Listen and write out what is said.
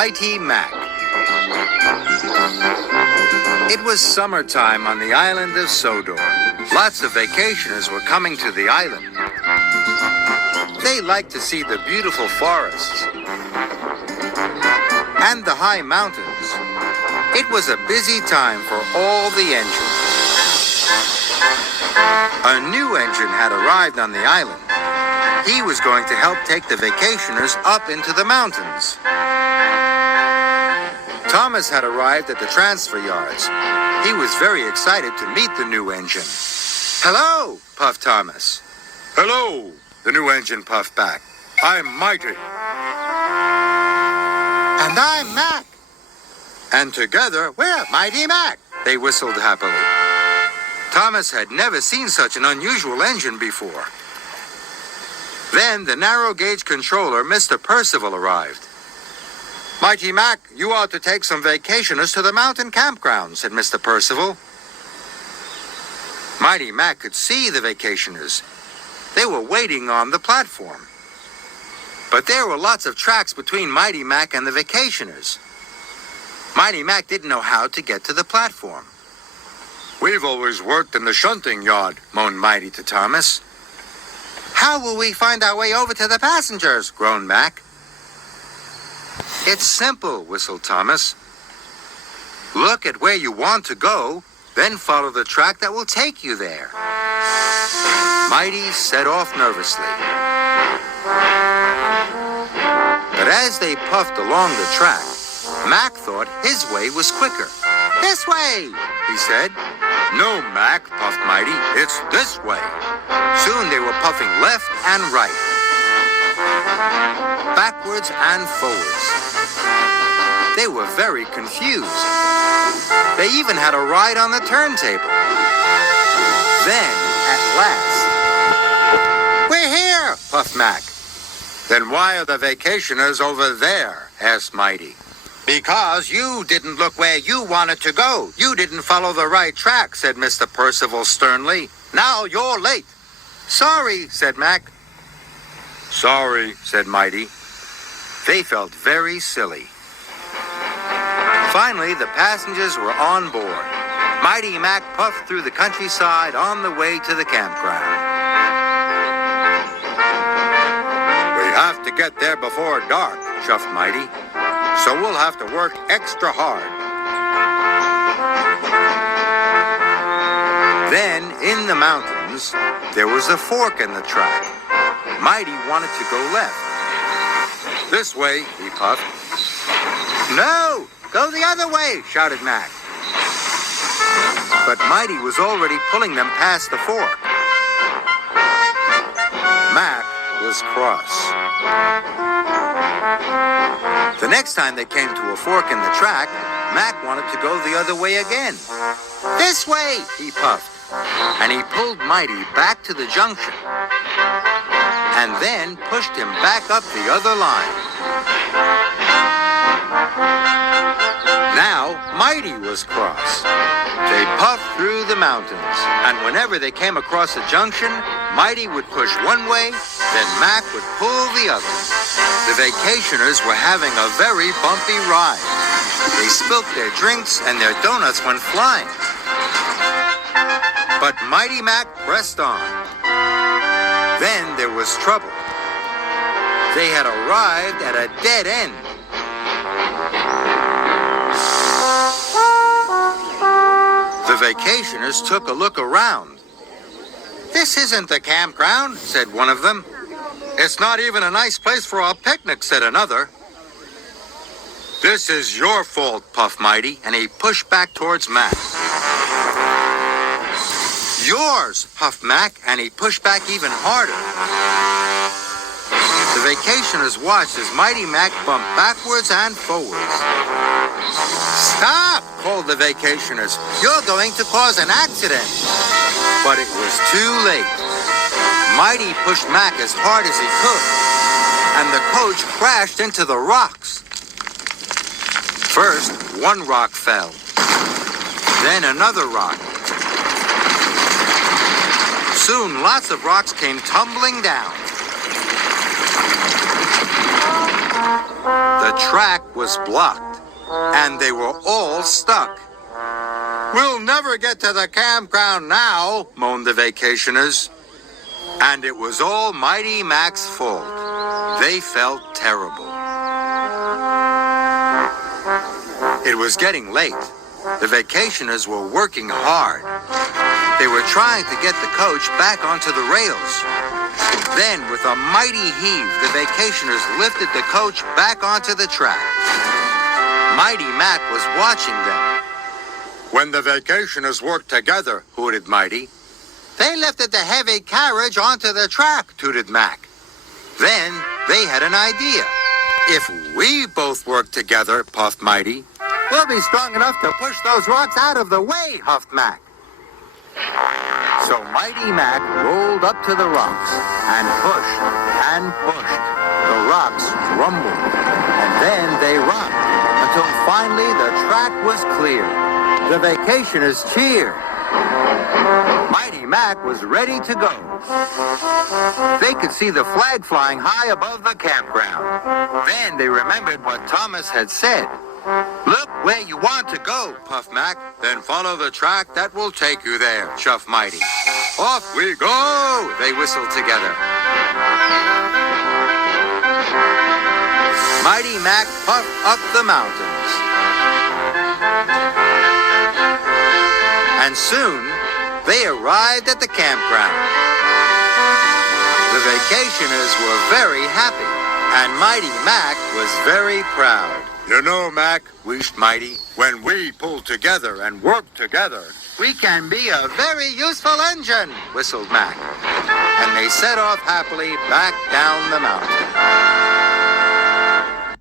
Mighty Mac. It was summertime on the island of Sodor. Lots of vacationers were coming to the island. They liked to see the beautiful forests and the high mountains. It was a busy time for all the engines. A new engine had arrived on the island. He was going to help take the vacationers up into the mountains. Thomas had arrived at the transfer yards. He was very excited to meet the new engine. "Hello," puffed Thomas. "Hello," the new engine puffed back. "I'm Mighty." "And I'm Mac." "And together, we're Mighty Mac," they whistled happily. Thomas had never seen such an unusual engine before. Then the narrow gauge controller, Mr. Percival, arrived. "Mighty Mac, you ought to take some vacationers to the mountain campground," said Mr. Percival. Mighty Mac could see the vacationers. They were waiting on the platform. But there were lots of tracks between Mighty Mac and the vacationers. Mighty Mac didn't know how to get to the platform. "We've always worked in the shunting yard," moaned Mighty to Thomas. "How will we find our way over to the passengers?" groaned Mac. "It's simple," whistled Thomas. "Look at where you want to go, then follow the track that will take you there." Mighty set off nervously. But as they puffed along the track, Mac thought his way was quicker. "This way," he said. "No, Mac," puffed Mighty. "It's this way." Soon they were puffing left and right, backwards and forwards. They were very confused. They even had a ride on the turntable. Then, at last, "We're here," puffed Mac. "Then why are the vacationers over there?" asked Mighty. "Because you didn't look where you wanted to go. You didn't follow the right track," said Mr. Percival sternly. "Now you're late." "Sorry," said Mac. "Sorry," said Mighty. They felt very silly. Finally, the passengers were on board. Mighty Mac puffed through the countryside on the way to the campground. "We have to get there before dark," chuffed Mighty. "So we'll have to work extra hard." Then, in the mountains, there was a fork in the track. Mighty wanted to go left. "This way," he puffed. "No! Go the other way!" shouted Mac. But Mighty was already pulling them past the fork. Mac was cross. The next time they came to a fork in the track, Mac wanted to go the other way again. "This way!" he puffed. And he pulled Mighty back to the junction, and then pushed him back up the other line. Now, Mighty was cross. They puffed through the mountains, and whenever they came across a junction, Mighty would push one way, then Mac would pull the other. The vacationers were having a very bumpy ride. They spilt their drinks and their donuts went flying. But Mighty Mac pressed on. Then there was trouble. They had arrived at a dead end. The vacationers took a look around. "This isn't the campground," said one of them. "It's not even a nice place for a picnic," said another. "This is your fault," puffed Mighty, and he pushed back towards Mac. "Yours," puffed Mac, and he pushed back even harder. The vacationers watched as Mighty Mac bumped backwards and forwards. "Stop!" called the vacationers. "You're going to cause an accident." But it was too late. Mighty pushed Mac as hard as he could, and the coach crashed into the rocks. First, one rock fell. Then another rock. Soon, lots of rocks came tumbling down. The track was blocked, and they were all stuck. "We'll never get to the campground now," moaned the vacationers. And it was all Mighty Mac's fault. They felt terrible. It was getting late. The vacationers were working hard. They were trying to get the coach back onto the rails. Then, with a mighty heave, the vacationers lifted the coach back onto the track. Mighty Mac was watching them. "When the vacationers worked together," hooted Mighty, "they lifted the heavy carriage onto the track," tooted Mac. Then they had an idea. "If we both work together," puffed Mighty, "we'll be strong enough to push those rocks out of the way," huffed Mac. So Mighty Mac rolled up to the rocks and pushed and pushed. The rocks rumbled, and then they rocked until finally the track was clear. The vacationers cheered. Mighty Mac was ready to go. They could see the flag flying high above the campground. Then they remembered what Thomas had said. "Look where you want to go," puffed Mac. "Then follow the track that will take you there," chuffed Mighty. "Off we go," they whistled together. Mighty Mac puffed up the mountains. And soon, they arrived at the campground. The vacationers were very happy, and Mighty Mac was very proud. "You know, Mac," wheezed Mighty, "when we pull together and work together, we can be a very useful engine," whistled Mac. And they set off happily back down the mountain.